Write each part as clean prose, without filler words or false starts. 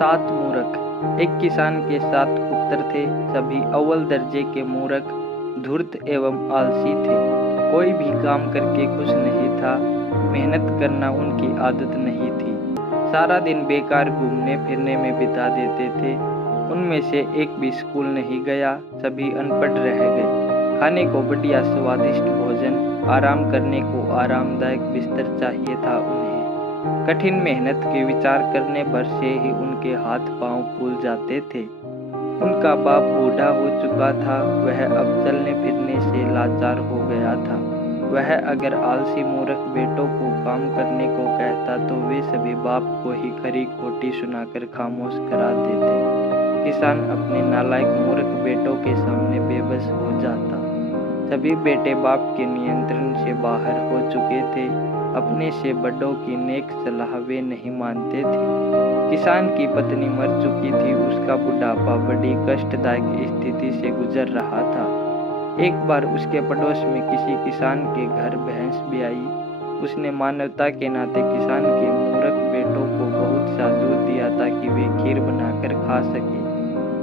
सात मूर्ख। एक किसान के 7 पुत्र थे। सभी अव्वल दर्जे के मूर्ख, धूर्त एवं आलसी थे। कोई भी काम करके खुश नहीं था। मेहनत करना उनकी आदत नहीं थी। सारा दिन बेकार घूमने फिरने में बिता देते थे। उनमें से एक भी स्कूल नहीं गया। सभी अनपढ़ रह गए। खाने को बढ़िया स्वादिष्ट भोजन, आराम करने को आरामदायक बिस्तर चाहिए था उन्हें। कठिन मेहनत के विचार करने भर से ही उनके हाथ पांव फूल जाते थे। उनका बाप बूढ़ा हो चुका था। वह अब चलने फिरने से लाचार हो गया था। वह अगर आलसी मूर्ख बेटों को काम करने को कहता तो वे सभी बाप को ही खरी खोटी सुनाकर खामोश करा देते। किसान अपने नालायक मूर्ख बेटों के सामने बेबस हो जाता। सभी बेटे बाप के नियंत्रण से बाहर हो चुके थे। अपने से बड़ों की नेक सलाह वे नहीं मानते थे। किसान की पत्नी मर चुकी थी। उसका बुढ़ापा बड़ी कष्टदायक स्थिति से गुजर रहा था। एक बार उसके पड़ोस में किसी किसान के घर भैंस भी आई। उसने मानवता के नाते किसान के मूर्ख बेटों को बहुत सा दूध दिया ताकि वे खीर बनाकर खा सके।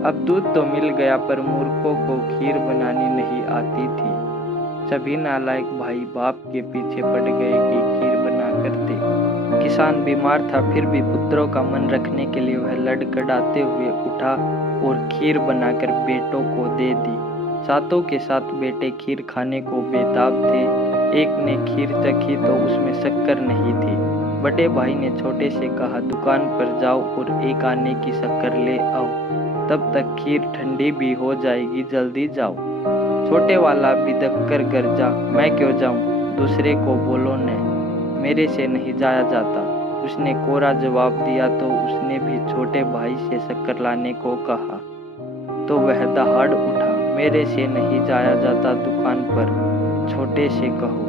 अब दूध तो मिल गया पर मूर्खों को खीर बनानी नहीं आती थी। सभी नालायक भाई बाप के पीछे पड़ गए कि खीर बना कर दे। किसान बीमार था फिर भी पुत्रों का मन रखने के लिए वह लड़खड़ाते हुए उठा और खीर बनाकर बेटों को दे दी। सातों के 7 बेटे खीर खाने को बेताब थे। एक ने खीर चखी तो उसमें शक्कर नहीं थी। बड़े भाई ने छोटे से कहा, दुकान पर जाओ और 1 आने की शक्कर ले आओ, तब तक खीर ठंडी भी हो जाएगी, जल्दी जाओ। छोटे वाला बिदक कर गरजा, मैं क्यों जाऊं, दूसरे को बोलो न, मेरे से नहीं जाया जाता। उसने कोरा जवाब दिया तो उसने भी छोटे भाई से शक्कर लाने को कहा तो वह दहाड़ उठा, मेरे से नहीं जाया जाता दुकान पर, छोटे से कहो,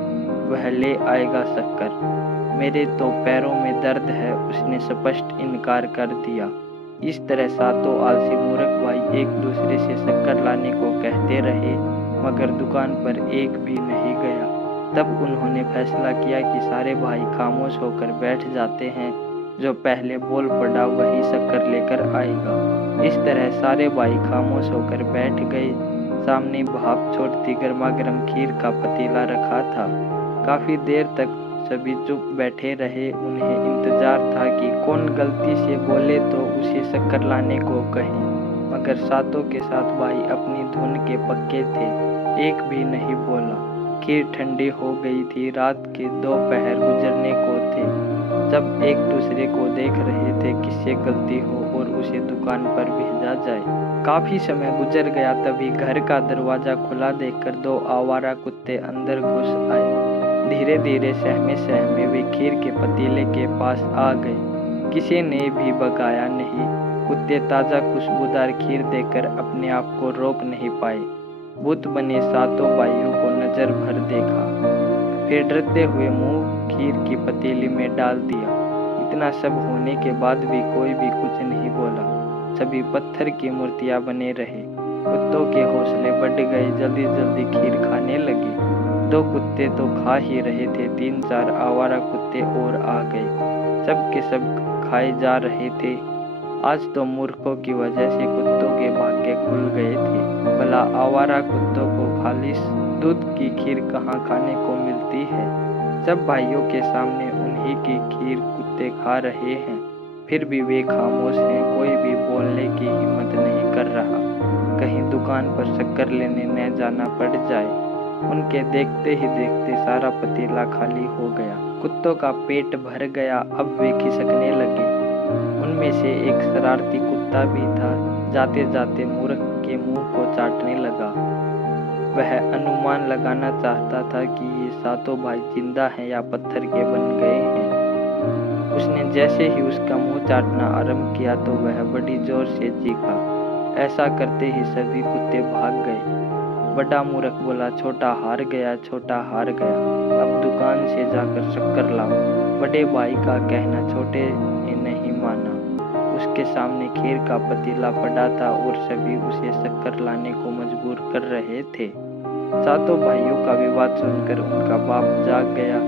वह ले आएगा शक्कर। मेरे तो पैरों में दर्द है, उसने स्पष्ट इनकार कर दिया। इस तरह सातों आलसी मूर्ख भाई एक दूसरे से शक्कर लाने को कहते रहे मगर दुकान पर एक भी नहीं गया। तब उन्होंने फैसला किया कि सारे भाई खामोश होकर बैठ जाते हैं, जो पहले बोल पड़ा वही शक्कर लेकर आएगा। इस तरह सारे भाई खामोश होकर बैठ गए। सामने भाप छोड़ती गर्मा गर्म खीर का पतीला रखा था। काफी देर तक सभी चुप बैठे रहे। उन्हें इंतजार था कि कौन गलती से बोले तो उसे शक्कर लाने को कहे, मगर सातों के 7 भाई अपनी धुन के पक्के थे। एक भी नहीं बोला। खीर ठंडी हो गई थी। रात के 2 पहर गुजरने को थे। सब एक दूसरे को देख रहे थे किससे गलती हो और उसे दुकान पर भेजा जाए। काफी समय गुजर गया। तभी घर का दरवाजा खुला देखकर 2 आवारा कुत्ते अंदर घुस आए। धीरे धीरे सहमे सहमे वे खीर के पतीले के पास आ गए। किसी ने भी भगाया नहीं। कुत्ते ताजा खुशबूदार खीर देखकर अपने आप को रोक नहीं पाए। भूत बने सातों भाइयों को नजर भर देखा, फिर डरते हुए मुंह खीर की पतीली में डाल दिया। इतना सब होने के बाद भी कोई भी कुछ नहीं बोला। सभी पत्थर की मूर्तियां बने रहे। कुत्तों के हौसले बढ़ गए, जल्दी जल्दी खीर खाने लगे। 2 कुत्ते तो खा ही रहे थे, 3-4 आवारा कुत्ते और आ गए। सब के सब खाए जा रहे थे। आज तो मूर्खों की वजह से कुत्तों के भाग्य खुल गए थे। भला आवारा कुत्तों को खालिश दूध की खीर कहाँ खाने को मिलती है। सब भाइयों के सामने उन्हीं की खीर कुत्ते खा रहे हैं, फिर भी वे खामोश हैं। कोई भी बोलने की हिम्मत नहीं कर रहा, कहीं दुकान पर शक्कर लेने न जाना पड़ जाए। उनके देखते ही देखते सारा पतीला खाली हो गया। कुत्तों का पेट भर गया। अब वे खिसकने लगे। उनमें से एक शरारती कुत्ता भी था। जाते जाते मूर्ख के मुंह को चाटने लगा। वह अनुमान लगाना चाहता था कि ये सातों भाई जिंदा हैं या पत्थर के बन गए हैं। उसने जैसे ही उसका मुंह चाटना आरंभ किया तो वह बड़ी जोर से चीखा। ऐसा करते ही सभी कुत्ते भाग गए। बड़ा मूर्ख बोला, छोटा हार गया, छोटा हार गया, अब दुकान से जाकर शक्कर लाओ। बड़े भाई का कहना छोटे ने नहीं माना। उसके सामने खीर का पतीला पड़ा था और सभी उसे शक्कर लाने को मजबूर कर रहे थे। सातों भाइयों का विवाद सुनकर उनका बाप जाग गया।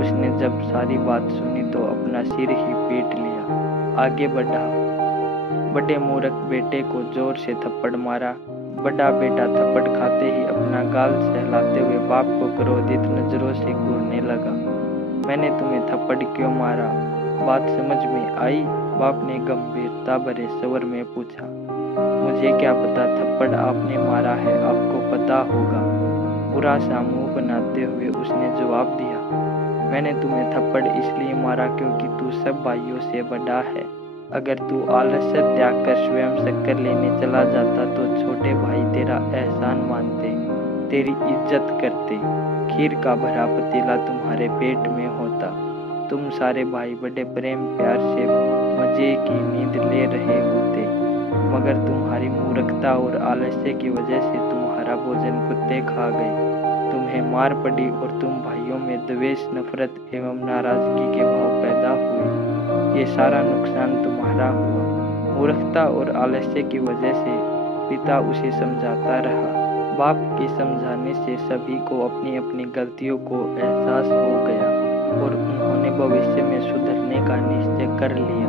उसने जब सारी बात सुनी तो अपना सिर ही पीट लिया। आगे बढ़ा, बड़े मूर्ख बेटे को जोर से थप्पड़ मारा। बड़ा बेटा थप्पड़ खाते ही अपना गाल सहलाते हुए बाप को क्रोधित नजरों से घूरने लगा। मैंने तुम्हें थप्पड़ क्यों मारा, बात समझ में आई? बाप ने गंभीरता भरे स्वर में पूछा। मुझे क्या पता थप्पड़ आपने मारा है, आपको पता होगा, बुरा सा मुंह बनाते हुए उसने जवाब दिया। मैंने तुम्हें थप्पड़ इसलिए मारा क्योंकि तू सब भाइयों से बड़ा है। अगर तू आलस्य त्याग कर स्वयं शक्कर लेने चला जाता तो छोटे भाई तेरा एहसान मानते, तेरी इज्जत करते, खीर का भरा पतीला तुम्हारे पेट में होता, तुम सारे भाई बड़े प्रेम प्यार से मजे की नींद ले रहे होते, मगर तुम्हारी मूर्खता और आलस्य की वजह से तुम्हारा भोजन कुत्ते खा गए, तुम्हें मार पड़ी और तुम भाइयों में द्वेष, नफरत एवं नाराजगी के भाव पैदा हुए। ये सारा नुकसान तुम्हारा हुआ। मूर्खता और आलस्य की वजह से पिता उसे समझाता रहा। बाप के समझाने से सभी को अपनी अपनी गलतियों को एहसास हो गया और उन्होंने भविष्य में सुधरने का निश्चय कर लिया।